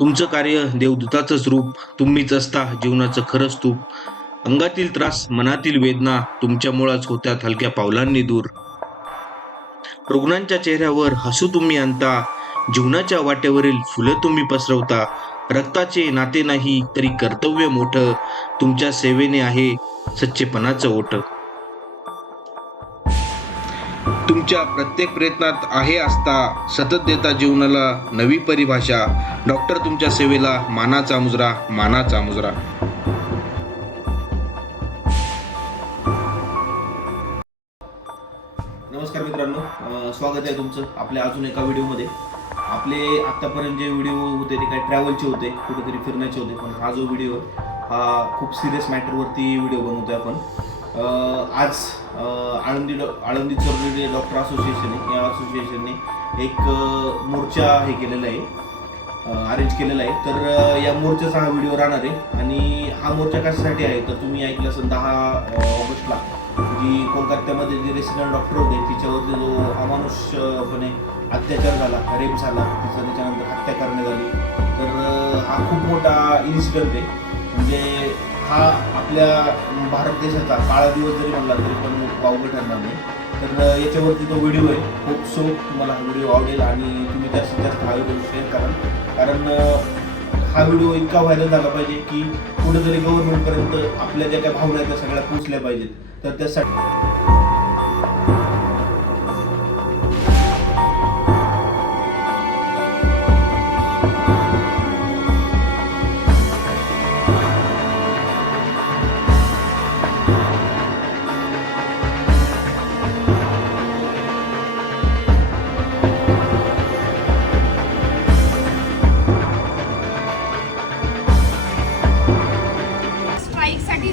तुमचं कार्य देवदूताचंच रूप, तुम्हीच असता जीवनाचं खरं स्तूप. अंगातील त्रास, मनातील वेदना तुमच्यामुळंच होत्यात हलक्या पावलांनी दूर. रुग्णांच्या चेहऱ्यावर हसू तुम्ही आणता, जीवनाच्या वाटेवरील फुलं तुम्ही पसरवता. रक्ताचे नाते नाही तरी कर्तव्य मोठं, तुमच्या सेवेने आहे सच्चेपणाचं ओठ. तुमच्या प्रत्येक प्रयत्नात आहे आस्था, सतत देता जीवनाला नवी परिभाषा. डॉक्टर तुमच्या सेवेला मानाचा मुजरा, मानाचा मुजरा. नमस्कार मित्रांनो, स्वागत आहे तुमचं आपल्या अजून एका व्हिडिओमध्ये. आपले आत्तापर्यंत जे व्हिडिओ होते ते काही ट्रॅव्हलचे होते, कुठेतरी फिरण्याचे होते, पण हा जो व्हिडिओ हा खूप सिरियस मॅटरवरती व्हिडिओ बनवतोय आपण. आज आळंदी चोरलेले डॉक्टर असोसिएशन आहे, या असोसिएशनने एक मोर्चा हे केलेला आहे, अरेंज केलेला आहे. तर या मोर्चाचा हा व्हिडिओ राहणार आहे. आणि हा मोर्चा कशासाठी आहे तर तुम्ही ऐकलं असेल 10 ऑगस्टला जी कोलकात्यामध्ये जे रेसिडेंट डॉक्टर होते तिच्यावरती जो अमानुषपणे अत्याचार झाला, रेप झाला, त्याच्यानंतर हत्या करण्यात आली. तर हा खूप मोठा इन्सिडेंट आहे. म्हणजे हा आपल्या भारत देशाचा काळा दिवस जरी म्हणला तरी पण वावगं ठरणार नाही. तर याच्यावरती तो व्हिडिओ आहे. होप सो तुम्हाला हा व्हिडिओ आवडेल आणि तुम्ही जास्तीत जास्त हा व्हिडिओ शेअर करा. कारण हा व्हिडिओ इतका व्हायरल झाला पाहिजे की कुठेतरी गव्हर्नमेंटपर्यंत आपल्या ज्या काही भावना आहेत त्या सगळ्या पोचल्या पाहिजेत. तर त्यासाठी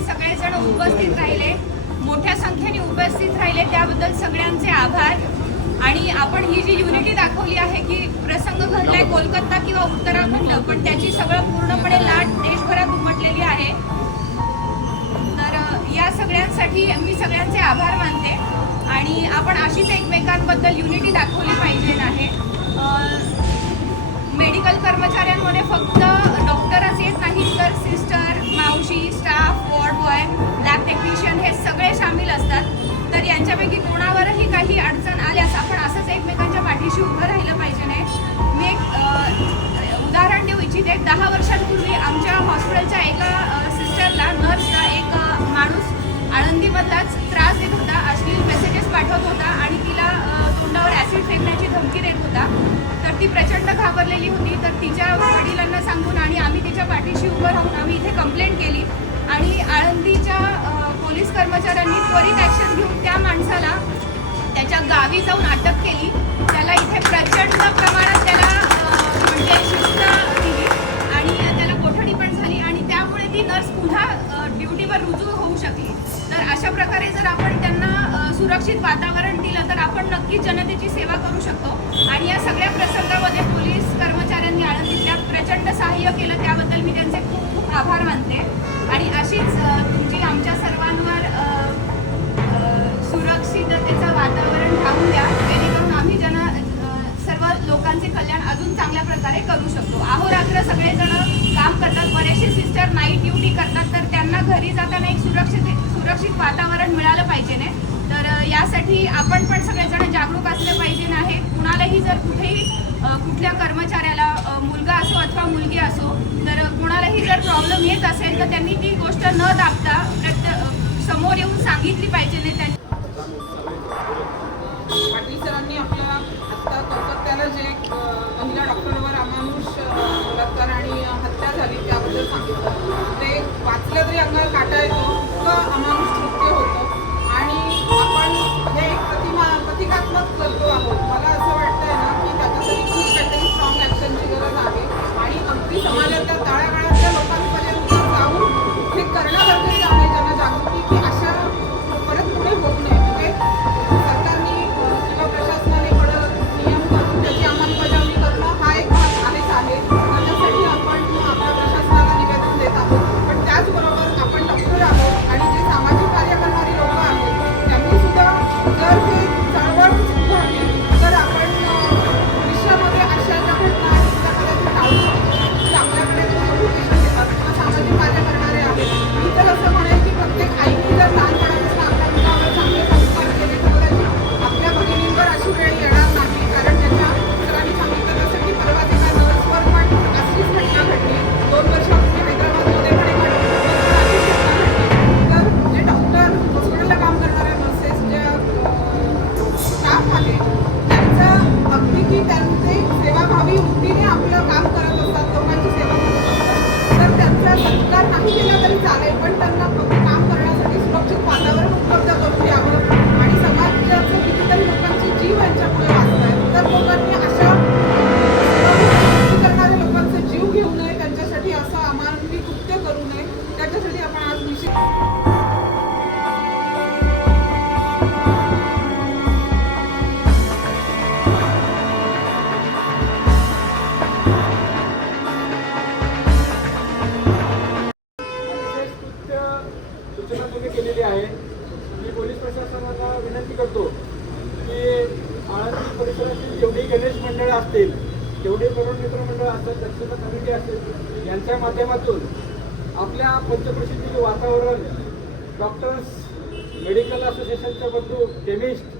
सगळेजण उपस्थित राहिले, मोठ्या संख्येने उपस्थित राहिले, त्याबद्दल सगळ्यांचे आभार. आणि आपण ही जी युनिटी दाखवली आहे की प्रसंग घडलाय कोलकाता किंवा उत्तराखंड, पण त्याची सगळं पूर्णपणे लाट देशभरात उमटलेली आहे. तर या सगळ्यांसाठी मी सगळ्यांचे आभार मानते. आणि आपण अशीच एकमेकांबद्दल युनिटी दाखवली पाहिजे आहे. मेडिकल कर्मचाऱ्यांमध्ये फक्त डॉक्टरच येत नाहीत, तर सिस्टर, मावशी, staff, ward boy, lab technician हे सगळे सामील असतात. तर यांच्यापैकी कोणावरही काही अडचण आल्यास आपण असंच एकमेकांच्या पाठीशी उभं राहिलं पाहिजे. मी एक उदाहरण देऊ इच्छिते. 10 वर्षांपूर्वी आमच्या हॉस्पिटलच्या एका सिस्टरला, नर्सला, एक माणूस आळंदीमधलाच त्रास देत होता, अश्लील मेसेजेस पाठवत होता आणि तिला तोंडावर ॲसिड फेकण्याची धमकी देत होता. तर ती प्रचंड घाबरलेली होती. तर तिच्या वडिलांना सांगून आणि आम्ही तिच्या पाठीशी उभं राहून आम्ही इथे कंप्लेंट केली. आणि आळंदीच्या पोलीस कर्मचाऱ्यांनी त्वरित ॲक्शन घेऊन त्या माणसाला त्याच्या गावी जाऊन अटक केली. त्याला इथे प्रचंड प्रमाणात त्याला म्हणजे शिस्त दिली आणि त्याला कोठडी पण झाली. आणि त्यामुळे ती नर्स पुन्हा ड्युटीवर रुजू होऊ शकली. तर अशा प्रकारे जर आपण त्यांना सुरक्षित वातावरण दिलं तर आपण नक्कीच जनतेची सेवा करू शकतो. आणि या सगळ्या प्रसंगामध्ये पोलीस कर्मचाऱ्यांनी आळंदीतल्या प्रचंड सहाय्य केलं, त्याबद्दल मी त्यांचे खूप खूप आभार मानते. आणि अशीच तुमची आमच्या सर्वांवर सुरक्षिततेचं वातावरण राहून द्या, जेणेकरून आम्ही सर्व लोकांचे कल्याण अजून चांगल्या प्रकारे करू शकतो. अहोरात्र सगळेजण काम करतात, बरेचसे सिस्टर नाईट ड्युटी करतात, तर त्यांना घरी जाताना एक सुरक्षित वातावरण मिळालं पाहिजे ना. तर यासाठी आपण पण सगळेजण जागरूक असले पाहिजे आहे. कुणालाही जर कुठेही कुठल्या कर्मचाऱ्याला मुलगा असो अथवा मुलगी असो, तर कुणालाही जर प्रॉब्लेम येत असेल तर त्यांनी ती गोष्ट न दाबता समोर येऊन सांगितली पाहिजे. पाटील सरांनी आपल्या आत्ता कोलकात्याला जे महिला डॉक्टरवर अमानुष बलात्कार आणि हत्या झाली त्याबद्दल सांगितलं, ते वाचलं तरी अंगावर काटा येतो, इतकं अमानुष कृत्य होतं. आणि आपण हे प्रतिकात्मक करतो आहोत. मला असं वाटतंय ना की त्याच्यासाठी खूप काहीतरी स्ट्रॉंग ॲक्शनची गरज आहे. आणि अगदी समाजातल्या तळागाळातल्या लोकांपर्यंत जाऊन हे करणं गरजेचं आहे, ज्यांना जागृती की अशा परत पुढे होऊ नये. म्हणजे सरकारने किंवा प्रशासनाने नियम करून त्याची अंमलबजावणी करणं हा एक भाग आहेच आहे. त्याच्यासाठी आपण आपल्या प्रशासनाला निवेदन देत आहोत. पण त्याचबरोबर आपण डॉक्टर आहोत आणि जे सामाजिक कार्य करणारी लोकं आहेत त्यांनी सुद्धा जर हे चळवळ मित्रमंडळ असेल, दक्षता कमिटी असेल, यांच्या माध्यमातून आपल्या पंचक्रोशीतील वातावरण डॉक्टर्स, मेडिकल असोसिएशनचे बंधू, केमिस्ट,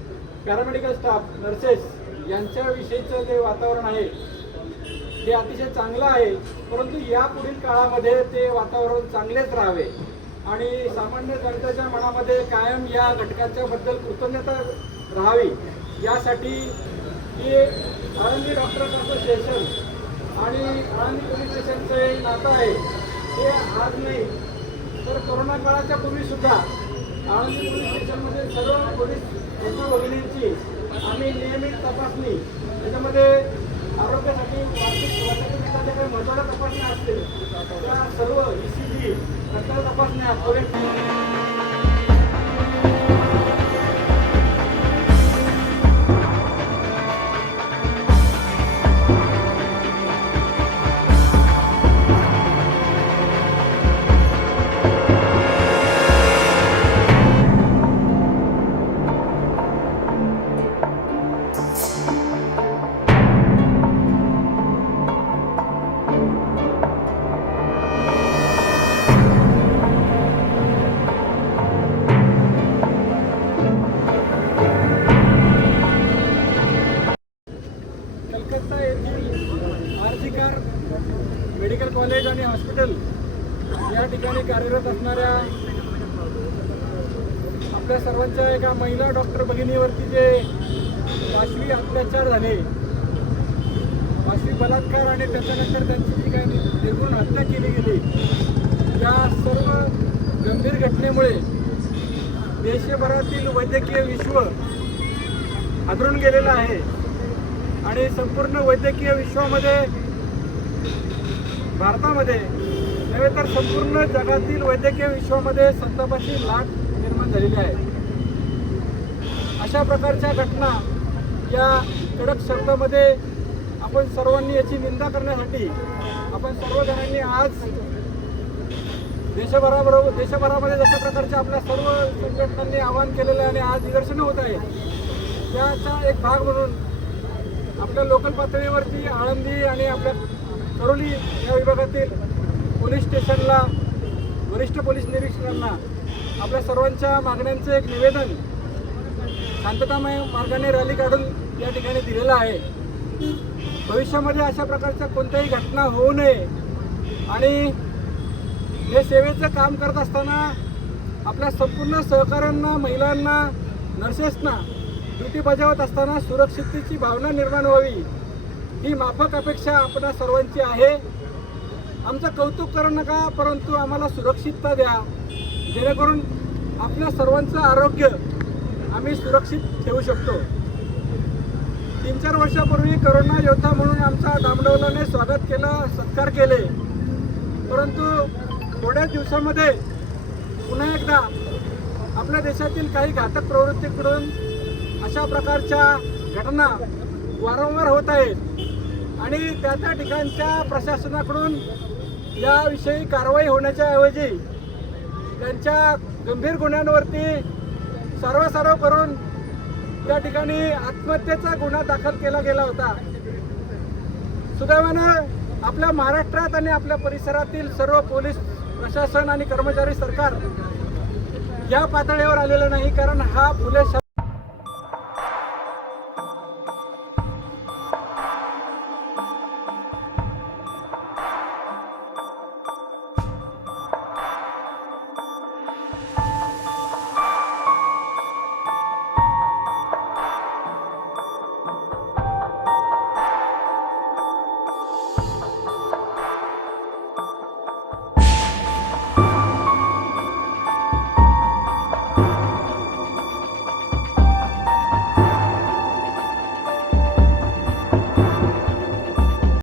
पॅरामेडिकल स्टाफ, नर्सेस यांच्याविषयीचं जे वातावरण आहे ते अतिशय चांगलं आहे. परंतु यापुढील काळामध्ये ते वातावरण चांगलेच राहावे आणि सामान्य जनतेच्या मनामध्ये कायम या घटकाच्या बद्दल कृतज्ञता राहावी यासाठी ही आळंदी डॉक्टर्स असोसिएशन आणि आळंदी पोलीस स्टेशनचे नातं आहे. हे आज नाही तर कोरोना काळाच्या पूर्वीसुद्धा आळंदी पोलीस स्टेशनमध्ये सर्व पोलीस भगिनींची आम्ही नियमित तपासणी, त्याच्यामध्ये आरोग्यासाठी वार्षिक काही महत्त्वाच्या तपासण्या असतील त्या सर्व ECG रक्त तपासण्या कलकत्ता येथील आरजीकर मेडिकल कॉलेज आणि हॉस्पिटल या ठिकाणी कार्यरत असणाऱ्या आपल्या सर्वांच्या एका महिला डॉक्टर भगिनीवरती जे वाशवी अत्याचार झाले, वाशवी बलात्कार आणि त्याच्यानंतर त्यांची जी काही निर्घृण हत्या केली गेली, या सर्व गंभीर घटनेमुळे देशभरातील वैद्यकीय विश्व हादरून गेलेलं आहे आणि संपूर्ण वैद्यकीय विश्वामध्ये, भारतामध्ये नव्हे तर संपूर्ण जगातील वैद्यकीय विश्वामध्ये संतापाची लाट निर्माण झालेली आहे. अशा प्रकारच्या घटना या कडक शब्दामध्ये आपण सर्वांनी निंदा करण्यासाठी आपण सर्वजणांनी आज देशभरामध्ये जशा प्रकारच्या आपल्या सर्व संघटनांनी आवाहन केलेलं आहे आणि आज निदर्शनं होत आहे, त्याचा एक भाग म्हणून आपल्या लोकल पातळीवरती आळंदी आणि आपल्या करोली या विभागातील पोलीस स्टेशनला, वरिष्ठ पोलीस निरीक्षकांना आपल्या सर्वांच्या मागण्यांचं एक निवेदन शांततामय मार्गाने रॅली काढून या ठिकाणी दिलेलं आहे. भविष्यामध्ये अशा प्रकारच्या कोणत्याही घटना होऊ नये आणि हे सेवेचं काम करत असताना आपल्या संपूर्ण सहकाऱ्यांना, महिलांना, नर्सेसना ड्युटी बजावत असताना सुरक्षिततेची भावना निर्माण व्हावी ही माफक अपेक्षा आपल्या सर्वांची आहे. आमचं कौतुक करू नका, परंतु आम्हाला सुरक्षितता द्या, जेणेकरून आपल्या सर्वांचं आरोग्य आम्ही सुरक्षित ठेवू शकतो. 3-4 वर्षापूर्वी करोना योद्धा म्हणून आमचा डामडौलाने स्वागत केलं, सत्कार केले, परंतु थोड्या दिवसामध्ये पुन्हा एकदा आपल्या देशातील काही घातक प्रवृत्तीकडून अशा प्रकारच्या घटना वारंवार होत आहेत आणि त्या ठिकाणच्या प्रशासनाकडून याविषयी कारवाई होण्याच्या ऐवजी त्यांच्या गंभीर गुन्ह्यांवरती सारवासारव करून त्या ठिकाणी आत्महत्येचा गुन्हा दाखल केला गेला होता. सुदैवानं आपल्या महाराष्ट्रात आणि आपल्या परिसरातील सर्व पोलीस प्रशासन आणि कर्मचारी सरकार या पातळीवर आलेलं नाही, कारण हा फुले